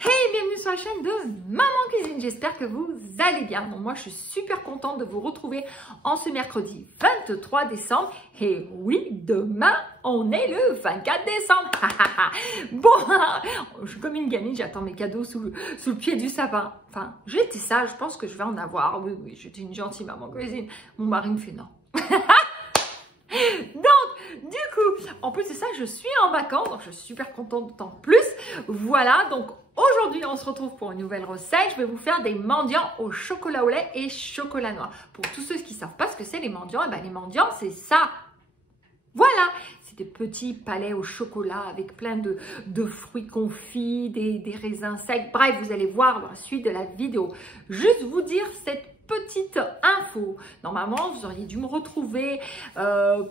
Hey, bienvenue sur la chaîne de Maman Cuisine, j'espère que vous allez bien. Bon, moi je suis super contente de vous retrouver en ce mercredi 23 décembre. Et oui, demain on est le 24 décembre. Bon, je suis comme une gamine, j'attends mes cadeaux sous le pied du sapin. Enfin, j'étais ça, je pense que je vais en avoir. Oui, j'étais une gentille Maman Cuisine. Mon mari me fait non. Donc, du coup, en plus de ça, je suis en vacances, donc je suis super contente d'autant plus. Voilà, donc aujourd'hui, on se retrouve pour une nouvelle recette. Je vais vous faire des mendiants au chocolat au lait et chocolat noir. Pour tous ceux qui ne savent pas ce que c'est les mendiants, eh ben, les mendiants, c'est ça. Voilà, c'est des petits palets au chocolat avec plein de fruits confits, des raisins secs. Bref, vous allez voir dans la suite de la vidéo. Juste vous dire cette petite info. Normalement, vous auriez dû me retrouver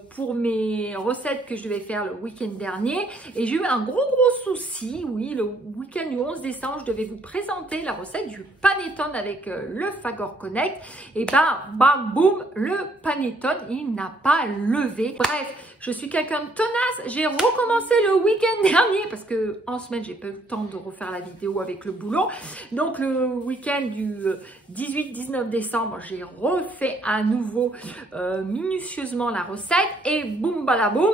pour mes recettes que je devais faire le week-end dernier. Et j'ai eu un gros souci. Oui, le week-end du 11 décembre, je devais vous présenter la recette du panettone avec le Fagor Connect. Et ben, bam, boum, le panettone, il n'a pas levé. Bref, je suis quelqu'un de tenace. J'ai recommencé le week-end dernier parce que en semaine, j'ai pas eu le temps de refaire la vidéo avec le boulot. Donc, le week-end du 18-19 décembre, j'ai refait à nouveau minutieusement la recette et boum balaboum,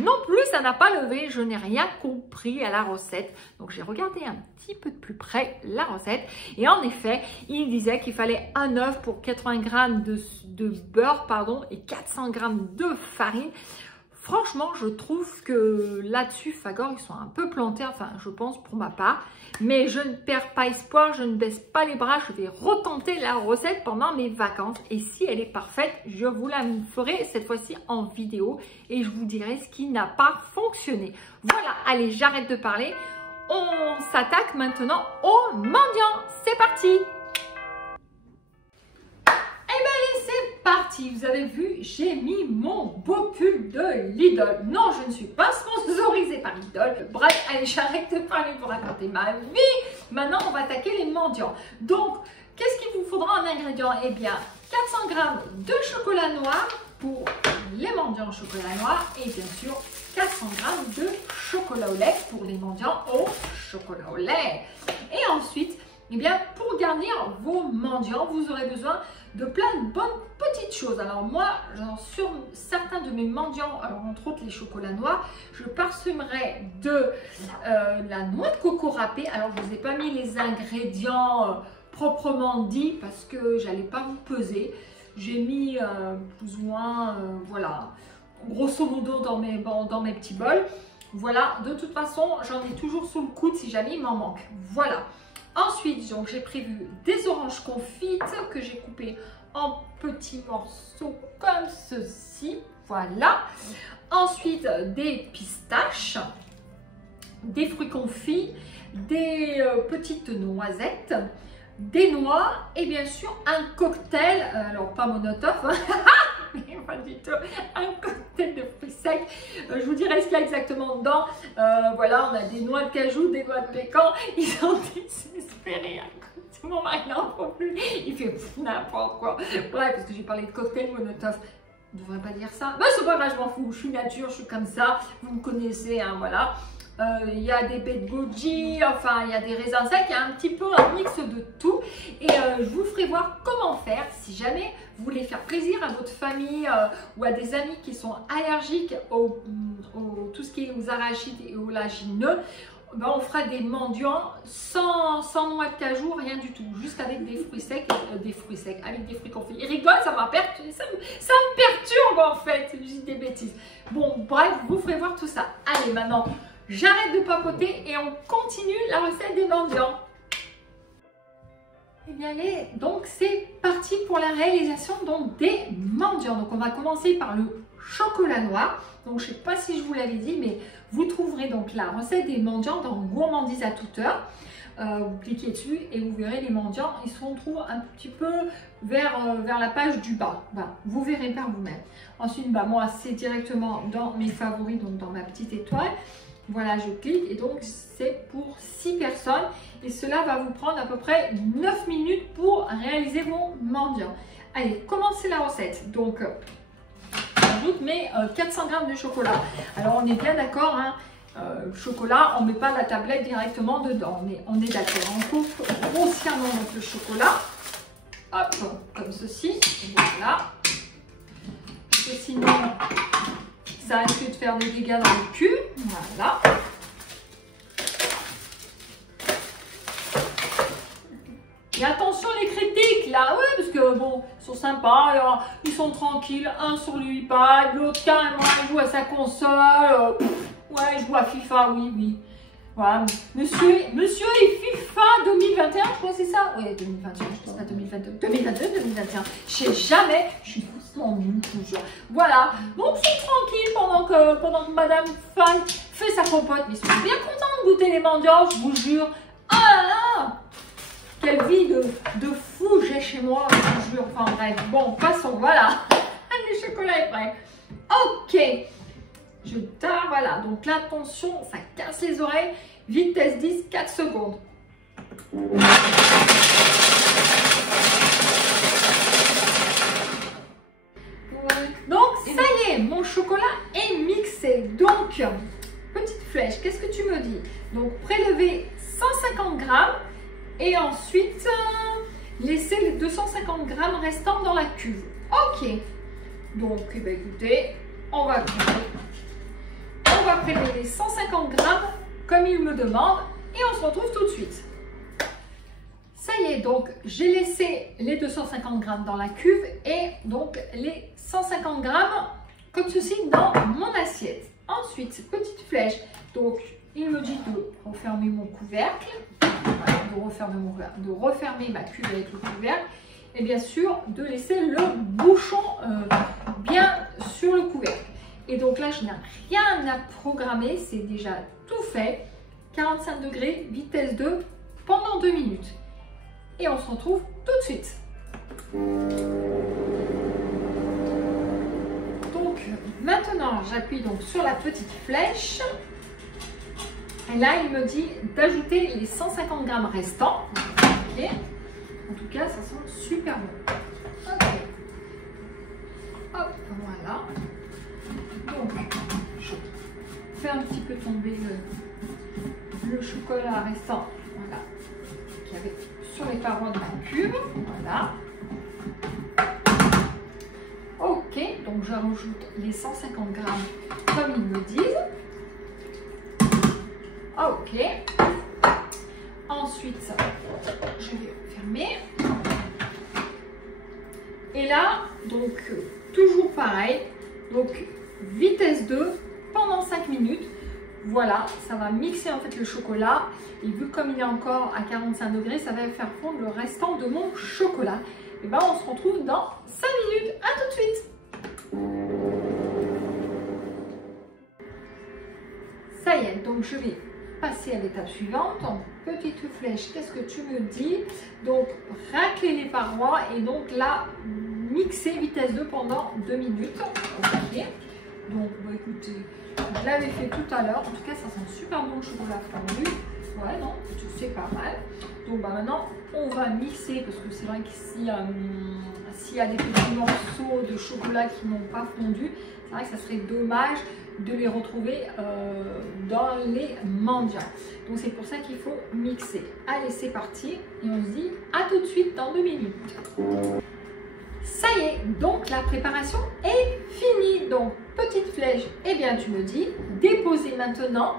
non plus ça n'a pas levé, je n'ai rien compris à la recette. Donc j'ai regardé un petit peu de plus près la recette et en effet il disait qu'il fallait un œuf pour 80 g de beurre et 400 g de farine. Franchement, je trouve que là-dessus, Fagor, ils sont un peu plantés, enfin, je pense pour ma part. Mais je ne perds pas espoir, je ne baisse pas les bras, je vais retenter la recette pendant mes vacances. Et si elle est parfaite, je vous la ferai cette fois-ci en vidéo et je vous dirai ce qui n'a pas fonctionné. Voilà, allez, j'arrête de parler. On s'attaque maintenant aux mendiants. C'est parti! Parti, vous avez vu, j'ai mis mon beau pull de Lidl. Non, je ne suis pas sponsorisée par Lidl. Bref, allez, j'arrête de parler pour raconter ma vie. Maintenant, on va attaquer les mendiants. Donc, qu'est-ce qu'il vous faudra en ingrédients? Eh bien, 400 g de chocolat noir pour les mendiants au chocolat noir et bien sûr 400 g de chocolat au lait pour les mendiants au chocolat au lait. Et ensuite, eh bien, pour garnir vos mendiants, vous aurez besoin de plein de bonnes petites choses. Alors moi, sur certains de mes mendiants, alors entre autres les chocolats noirs, je parsemerai de la noix de coco râpée. Alors je ne vous ai pas mis les ingrédients proprement dit parce que j'allais pas vous peser. J'ai mis plus ou moins, voilà, grosso modo dans mes petits bols. Voilà, de toute façon, j'en ai toujours sous le coude si jamais il m'en manque. Voilà. Ensuite, donc j'ai prévu des oranges confites que j'ai coupées en petits morceaux comme ceci. Voilà. Ensuite, des pistaches, des fruits confits, des petites noisettes, des noix et bien sûr un cocktail. Alors pas Molotov, mais pas du tout, un cocktail de fruits secs. Je vous dirai ce qu'il y a exactement dedans. Voilà, on a des noix de cajou, des noix de pécan. Ils sont désespérés. Mon mari n'en peut plus. Il fait n'importe quoi. Bref, parce que j'ai parlé de cocktail Molotov. On ne devrait pas dire ça. Mais c'est pas grave, je m'en fous. Je suis nature, je suis comme ça. Vous me connaissez, hein, voilà. Il y a des baies de goji, enfin il y a des raisins secs, il y a un petit peu un mix de tout et je vous ferai voir comment faire si jamais vous voulez faire plaisir à votre famille ou à des amis qui sont allergiques tout ce qui est aux arachides et aux oléagineux. Ben, on fera des mendiants sans noix de cajou, rien du tout, juste avec des fruits secs, avec des fruits confits. Il rigole, ça me perturbe en fait, je dis des bêtises. Bon, bref, vous ferez voir tout ça. Allez, maintenant, j'arrête de papoter et on continue la recette des mendiants. Et bien allez, donc c'est parti pour la réalisation donc, des mendiants. Donc on va commencer par le chocolat noir. Donc je ne sais pas si je vous l'avais dit, mais vous trouverez donc la recette des mendiants dans Gourmandise à toute heure. Vous cliquez dessus et vous verrez les mendiants, ils se retrouvent un petit peu vers la page du bas. Voilà, vous verrez par vous-même. Ensuite, moi c'est directement dans mes favoris, donc dans ma petite étoile. Voilà, je clique et donc c'est pour 6 personnes et cela va vous prendre à peu près 9 minutes pour réaliser vos mendiants. Allez, commencez la recette. Donc, j'ajoute mes 400 g de chocolat. Alors, on est bien d'accord, hein, le chocolat, on ne met pas la tablette directement dedans. On est d'accord. On coupe grossièrement donc, le chocolat. Hop, comme ceci. Voilà. Parce que sinon, ça risque de faire des dégâts dans le cul. Voilà. Et attention les critiques là, oui, parce que bon, ils sont sympas, alors, ils sont tranquilles, un sur l'iPad, l'autre carrément il joue à sa console, ouais, je joue à FIFA, oui. Voilà, monsieur et FIFA 2021, je crois que c'est ça. Oui, 2021, je pense pas 2022, 2021. Je sais jamais, je suis doucement nulle toujours. Voilà, donc ils sont tranquilles pendant que Madame Fan fait sa compote. Mais ils sont bien contents de goûter les mendiants, je vous jure. Ah là là, quelle vie de fou j'ai chez moi, je vous jure. Enfin bref, bon, passons, voilà. Le chocolat est prêt. Ok. Je tard, voilà. Donc là, attention, ça casse les oreilles. Vitesse 10, 4 secondes. Donc, ça y est, mon chocolat est mixé. Donc, petite flèche, qu'est-ce que tu me dis? Donc, prélever 150 grammes et ensuite, laisser les 250 grammes restants dans la cuve. Ok. Donc, eh bien, écoutez, on va prélever les 150 grammes comme il me demande et on se retrouve tout de suite. Ça y est, donc j'ai laissé les 250 grammes dans la cuve et donc les 150 grammes comme ceci dans mon assiette. Ensuite, petite flèche, donc il me dit de refermer mon couvercle, de refermer ma cuve avec le couvercle et bien sûr de laisser le bouchon bien sur le couvercle. Et donc là, je n'ai rien à programmer, c'est déjà tout fait. 45 degrés, vitesse 2, pendant 2 minutes. Et on se retrouve tout de suite. Donc maintenant, j'appuie donc sur la petite flèche. Et là, il me dit d'ajouter les 150 grammes restants. Okay. En tout cas, ça sent super bon. Okay. Hop, voilà. Donc, je fais un petit peu tomber le chocolat restant, voilà, qu'il y avait sur les parois de ma cuve, voilà. Ok, donc je rajoute les 150 grammes comme ils me disent. Ok. Ensuite, je vais fermer. Et là, donc, toujours pareil, donc vitesse 2 pendant 5 minutes. Voilà, ça va mixer en fait le chocolat. Et vu comme il est encore à 45 degrés, ça va faire fondre le restant de mon chocolat. Et ben on se retrouve dans 5 minutes. À tout de suite. Ça y est, donc je vais passer à l'étape suivante. En petite flèche, qu'est-ce que tu me dis? Donc racler les parois et donc là, mixer vitesse 2 pendant 2 minutes. Ok. Donc, bah, écoutez, je l'avais fait tout à l'heure. En tout cas, ça sent super bon le chocolat fondu. Ouais, non, c'est pas mal. Donc, bah, maintenant, on va mixer parce que c'est vrai que s'il y a des petits morceaux de chocolat qui n'ont pas fondu, c'est vrai que ça serait dommage de les retrouver dans les mendiants. Donc, c'est pour ça qu'il faut mixer. Allez, c'est parti. Et on se dit à tout de suite dans 2 minutes. Ça y est, donc la préparation est finie. Donc, petite flèche, eh bien tu me dis, déposer maintenant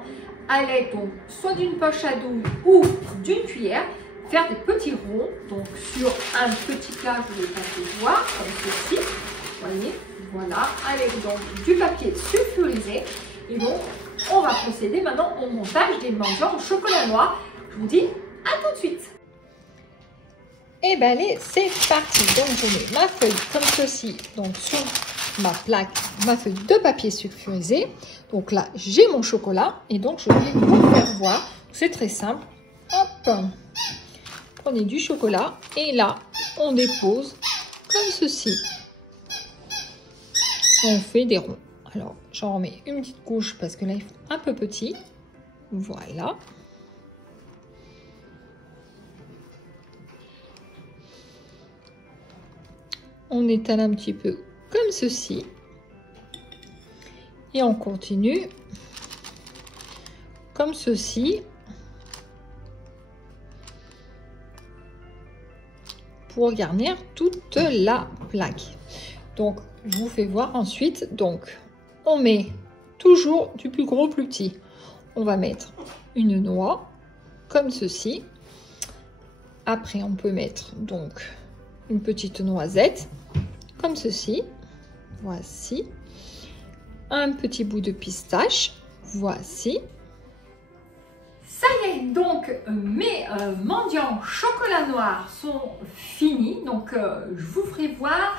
à l'aide donc soit d'une poche à douille ou d'une cuillère, faire des petits ronds, donc sur un petit plat, je vais passer voir, comme ceci, vous voyez, voilà, avec donc du papier sulfurisé. Et donc, on va procéder maintenant au montage des mendiants au chocolat noir. Je vous dis à tout de suite. Et bien allez, c'est parti. Donc je mets ma feuille comme ceci, donc sur ma plaque, ma feuille de papier sulfurisé. Donc là, j'ai mon chocolat et donc je vais vous faire voir. C'est très simple. Hop, prenez du chocolat et là, on dépose comme ceci. On fait des ronds. Alors, j'en remets une petite couche parce que là, il faut un peu petit. Voilà. On étale un petit peu comme ceci. Et on continue comme ceci. Pour garnir toute la plaque. Donc, je vous fais voir ensuite. Donc, on met toujours du plus gros au plus petit. On va mettre une noix, comme ceci. Après, on peut mettre donc une petite noisette, comme ceci. Voici. Un petit bout de pistache. Voici. Ça y est, donc mes mendiants chocolat noir sont finis. Donc je vous ferai voir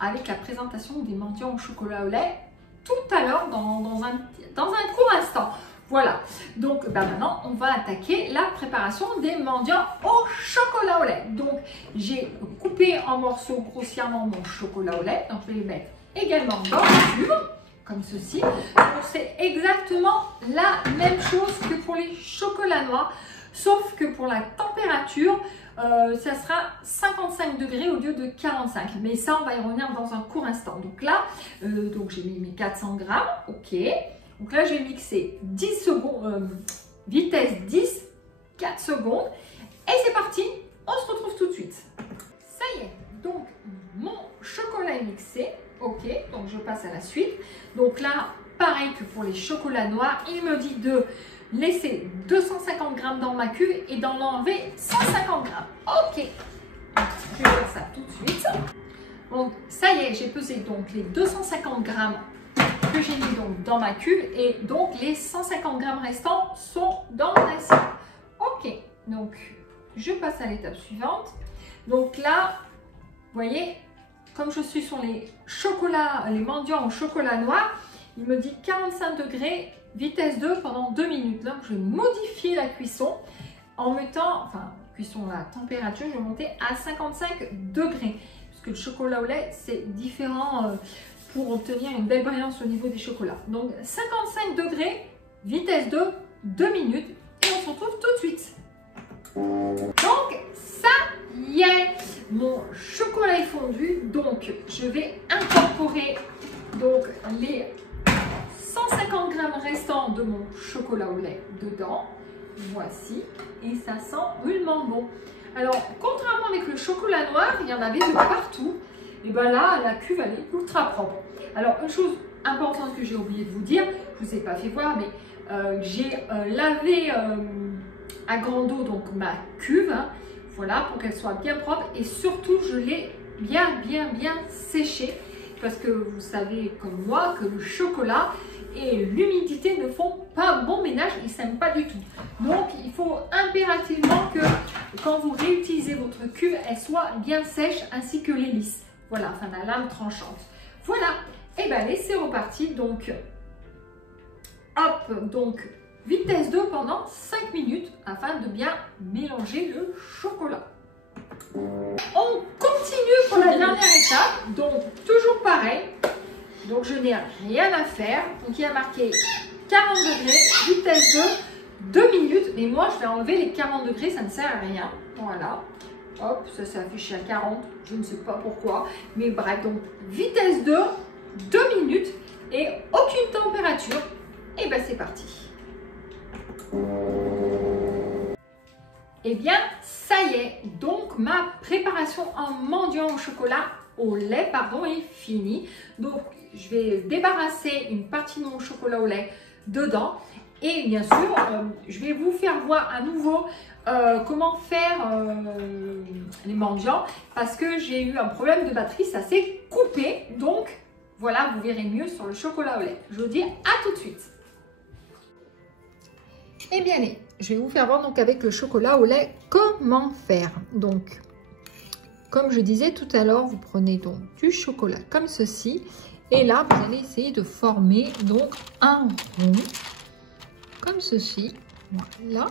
avec la présentation des mendiants au chocolat au lait tout à l'heure dans un court instant. Voilà, donc maintenant on va attaquer la préparation des mendiants au chocolat au lait. Donc j'ai coupé en morceaux grossièrement mon chocolat au lait. Donc je vais les mettre également dans le cube. Comme ceci. C'est exactement la même chose que pour les chocolats noirs, sauf que pour la température, ça sera 55 degrés au lieu de 45. Mais ça, on va y revenir dans un court instant. Donc là, donc j'ai mis mes 400 grammes. Ok. Donc là, j'ai mixé 10 secondes, vitesse 10, 4 secondes. Et c'est parti, on se retrouve tout de suite. Ça y est, donc mon chocolat est mixé. Ok, donc je passe à la suite. Donc là, pareil que pour les chocolats noirs, il me dit de laisser 250 grammes dans ma cuve et d'en enlever 150 grammes. Ok, je vais faire ça tout de suite. Donc ça y est, j'ai pesé donc les 250 grammes que j'ai mis donc dans ma cuve et donc les 150 grammes restants sont dans mon assiette. Ok, donc je passe à l'étape suivante. Donc là, vous voyez, comme je suis sur les chocolats, les mendiants au chocolat noir, il me dit 45 degrés, vitesse 2 pendant 2 minutes. Là, je vais modifier la cuisson en mettant, enfin, cuisson, la température, je vais monter à 55 degrés. Parce que le chocolat au lait, c'est différent pour obtenir une belle brillance au niveau des chocolats. Donc, 55 degrés, vitesse 2, 2 minutes. Et on se retrouve tout de suite. Donc, ça y est, mon chocolat est fondu. Donc, je vais incorporer donc les 150 grammes restants de mon chocolat au lait dedans. Voici. Et ça sent rudement bon. Alors, contrairement avec le chocolat noir, il y en avait de partout. Et bien là, la cuve, elle est ultra propre. Alors, une chose importante que j'ai oublié de vous dire, je ne vous ai pas fait voir, mais j'ai lavé à grande eau donc ma cuve, hein, voilà, pour qu'elle soit bien propre. Et surtout, je l'ai bien séchée. Parce que vous savez comme moi que le chocolat et l'humidité ne font pas bon ménage, ils ne s'aiment pas du tout. Donc il faut impérativement que quand vous réutilisez votre cuve, elle soit bien sèche ainsi que l'hélice. Voilà, enfin la lame tranchante. Voilà, et bien allez, c'est reparti. Donc hop, donc vitesse 2 pendant 5 minutes afin de bien mélanger le chocolat. On continue pour la dernière étape, donc toujours pareil, donc je n'ai rien à faire, donc il y a marqué 40 degrés, vitesse 2, 2 minutes, mais moi je vais enlever les 40 degrés, ça ne sert à rien, voilà, hop, ça s'est affiché à 40, je ne sais pas pourquoi, mais bref, donc vitesse 2, 2 minutes et aucune température, et ben c'est parti. Eh bien, ça y est, donc ma préparation en mendiant au lait est finie. Donc, je vais débarrasser une partie de mon chocolat au lait dedans. Et bien sûr, je vais vous faire voir à nouveau comment faire les mendiants parce que j'ai eu un problème de batterie, ça s'est coupé. Donc, voilà, vous verrez mieux sur le chocolat au lait. Je vous dis à tout de suite. Eh bien, allez, je vais vous faire voir donc avec le chocolat au lait comment faire. Donc, comme je disais tout à l'heure, vous prenez donc du chocolat comme ceci. Et là, vous allez essayer de former donc un rond comme ceci. Voilà.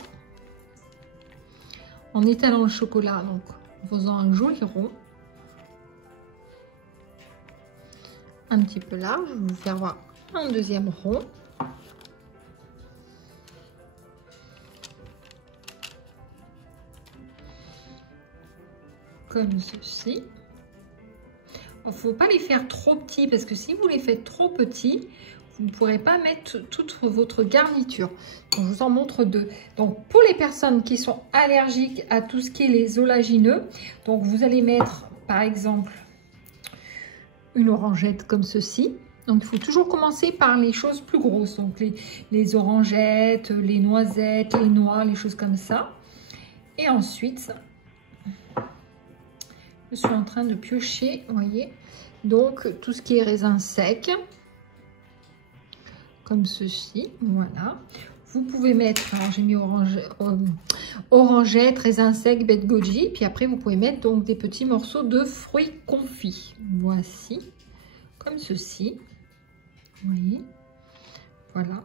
En étalant le chocolat, donc en faisant un joli rond. Un petit peu large. Je vais vous faire voir un deuxième rond. Comme ceci. Il ne faut pas les faire trop petits parce que si vous les faites trop petits, vous ne pourrez pas mettre toute votre garniture. Donc, je vous en montre deux. Donc, pour les personnes qui sont allergiques à tout ce qui est les oléagineux, donc vous allez mettre, par exemple, une orangette comme ceci. Donc, il faut toujours commencer par les choses plus grosses. Donc, les orangettes, les noisettes, les noix, les choses comme ça. Et ensuite, je suis en train de piocher, vous voyez. Donc, tout ce qui est raisin sec, comme ceci, voilà. Vous pouvez mettre, alors j'ai mis orangette, raisin sec, bête goji. Puis après, vous pouvez mettre donc des petits morceaux de fruits confits. Voici, comme ceci. Vous voyez, voilà.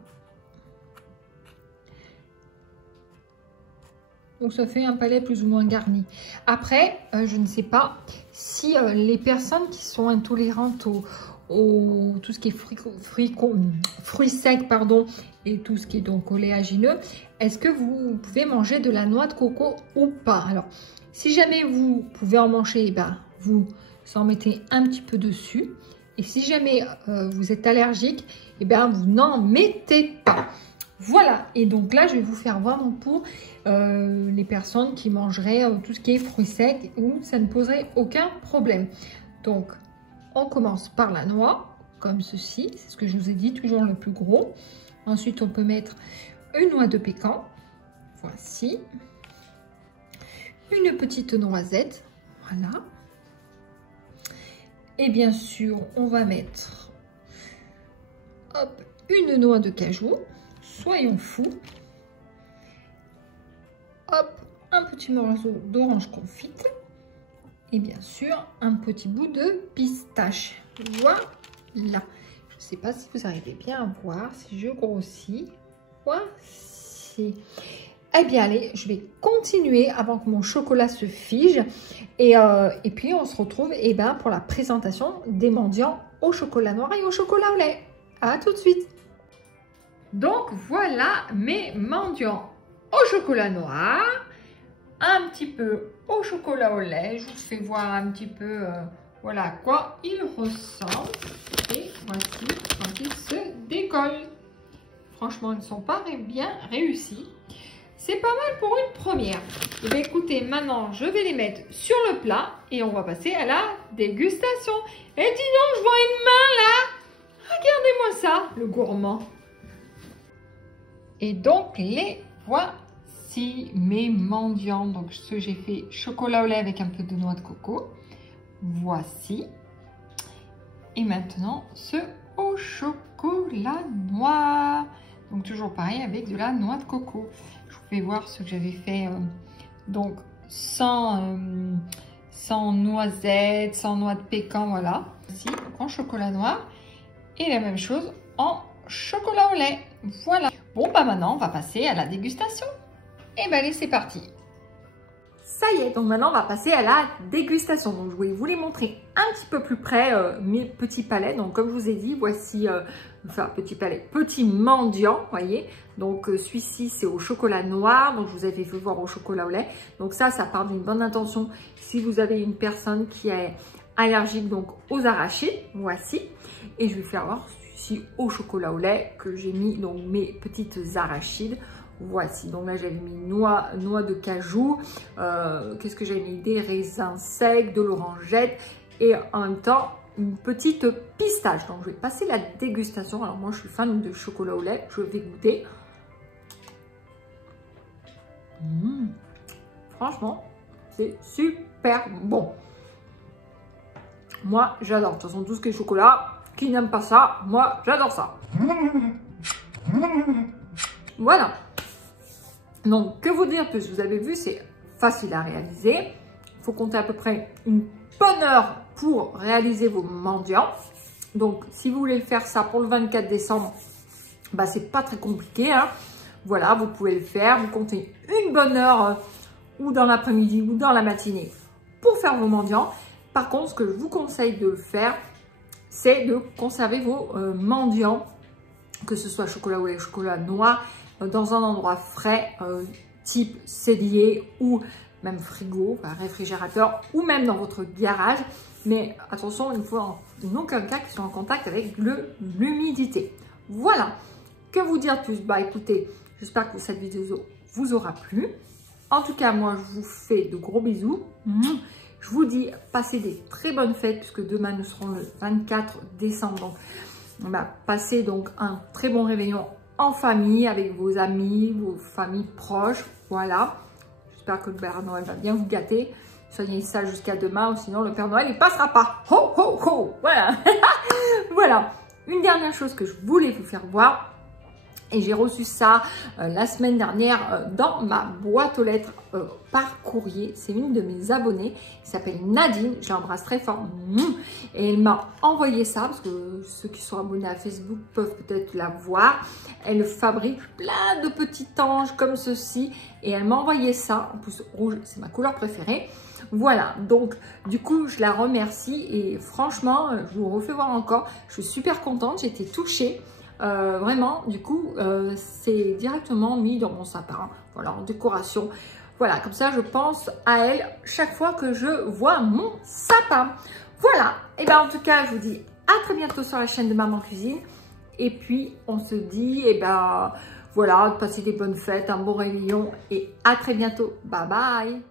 Donc, ça fait un palais plus ou moins garni. Après, je ne sais pas si les personnes qui sont intolérantes tout ce qui est fruits secs, pardon, et tout ce qui est donc oléagineux, est-ce que vous pouvez manger de la noix de coco ou pas? Alors, si jamais vous pouvez en manger, ben, vous en mettez un petit peu dessus. Et si jamais vous êtes allergique, et ben, vous n'en mettez pas. Voilà, et donc là, je vais vous faire vraiment pour les personnes qui mangeraient tout ce qui est fruits secs, où ça ne poserait aucun problème. Donc, on commence par la noix, comme ceci. C'est ce que je vous ai dit, toujours le plus gros. Ensuite, on peut mettre une noix de pécan. Voici. Une petite noisette. Voilà. Et bien sûr, on va mettre hop, une noix de cajou. Soyons fous. Hop, un petit morceau d'orange confite. Et bien sûr, un petit bout de pistache. Voilà. Je ne sais pas si vous arrivez bien à voir, si je grossis. Voici. Eh bien, allez, je vais continuer avant que mon chocolat se fige. Et puis, on se retrouve pour la présentation des mendiants au chocolat noir et au chocolat au lait. À tout de suite. Donc, voilà mes mendiants au chocolat noir. Un petit peu au chocolat au lait. Je vous fais voir un petit peu voilà à quoi il ressemble. Et voici quand ils se décollent. Franchement, ils ne sont pas bien réussis. C'est pas mal pour une première. Et bien écoutez, maintenant je vais les mettre sur le plat et on va passer à la dégustation. Et dis donc, je vois une main là. Regardez-moi ça, le gourmand. Et donc les voici mes mendiants. Donc ce que j'ai fait chocolat au lait avec un peu de noix de coco. Voici. Et maintenant ce au chocolat noir. Donc toujours pareil avec de la noix de coco. Je vous fais voir ce que j'avais fait donc sans noisettes, sans noix de pécan, voilà. Ici en chocolat noir et la même chose en chocolat au lait. Voilà. Bon bah maintenant on va passer à la dégustation. Et ben allez, c'est parti. Ça y est, donc maintenant on va passer à la dégustation. Donc je vais vous les montrer un petit peu plus près mes petits palais. Donc comme je vous ai dit, voici enfin petit palais, petit mendiant, voyez. Donc celui-ci c'est au chocolat noir. Donc je vous avais fait voir au chocolat au lait. Donc ça part d'une bonne intention. Si vous avez une personne qui est allergique donc aux arachides, voici. Et je vais faire voir celui-ci au chocolat au lait que j'ai mis donc mes petites arachides. Voici, donc là j'avais mis noix de cajou, qu'est-ce que j'avais mis, des raisins secs, de l'orangette et en même temps une petite pistache. Donc je vais passer la dégustation. Alors moi je suis fan de chocolat au lait, je vais goûter. Franchement, c'est super bon. Moi j'adore, de toute façon tout ce qui est chocolat, qui n'aime pas ça, moi j'adore ça. Voilà. Donc, que vous dire plus? Vous avez vu, c'est facile à réaliser. Il faut compter à peu près une bonne heure pour réaliser vos mendiants. Donc, si vous voulez le faire ça pour le 24 décembre, bah, c'est pas très compliqué, hein. Voilà, vous pouvez le faire. Vous comptez une bonne heure ou dans l'après-midi ou dans la matinée pour faire vos mendiants. Par contre, ce que je vous conseille de faire, c'est de conserver vos mendiants, que ce soit chocolat au lait, chocolat noir, dans un endroit frais, type cellier ou même frigo, enfin, réfrigérateur ou même dans votre garage. Mais attention, il ne faut en aucun cas qu'ils soient en contact avec l'humidité. Voilà. Que vous dire de plus? Bah écoutez, j'espère que cette vidéo vous aura plu. En tout cas, moi, je vous fais de gros bisous. Je vous dis, passez des très bonnes fêtes, puisque demain, nous serons le 24 décembre. Donc, on va passer donc un très bon réveillon en famille, avec vos amis, vos familles proches. Voilà. J'espère que le Père Noël va bien vous gâter. Soignez ça jusqu'à demain, ou sinon le Père Noël, il passera pas. Ho, ho, ho. Voilà. Voilà. Une dernière chose que je voulais vous faire voir. Et j'ai reçu ça la semaine dernière dans ma boîte aux lettres par courrier. C'est une de mes abonnées qui s'appelle Nadine. Je l'embrasse très fort. Et elle m'a envoyé ça parce que ceux qui sont abonnés à Facebook peuvent peut-être la voir. Elle fabrique plein de petits anges comme ceci. Et elle m'a envoyé ça. En plus, rouge, c'est ma couleur préférée. Voilà, donc du coup, je la remercie. Et franchement, je vous refais voir encore. Je suis super contente. J'ai été touchée. Vraiment, du coup, c'est directement mis dans mon sapin, voilà, en décoration. Voilà, comme ça, je pense à elle chaque fois que je vois mon sapin. Voilà, et bien en tout cas, je vous dis à très bientôt sur la chaîne de Maman Cuisine. Et puis, on se dit, et ben voilà, passez des bonnes fêtes, un bon réveillon et à très bientôt. Bye bye.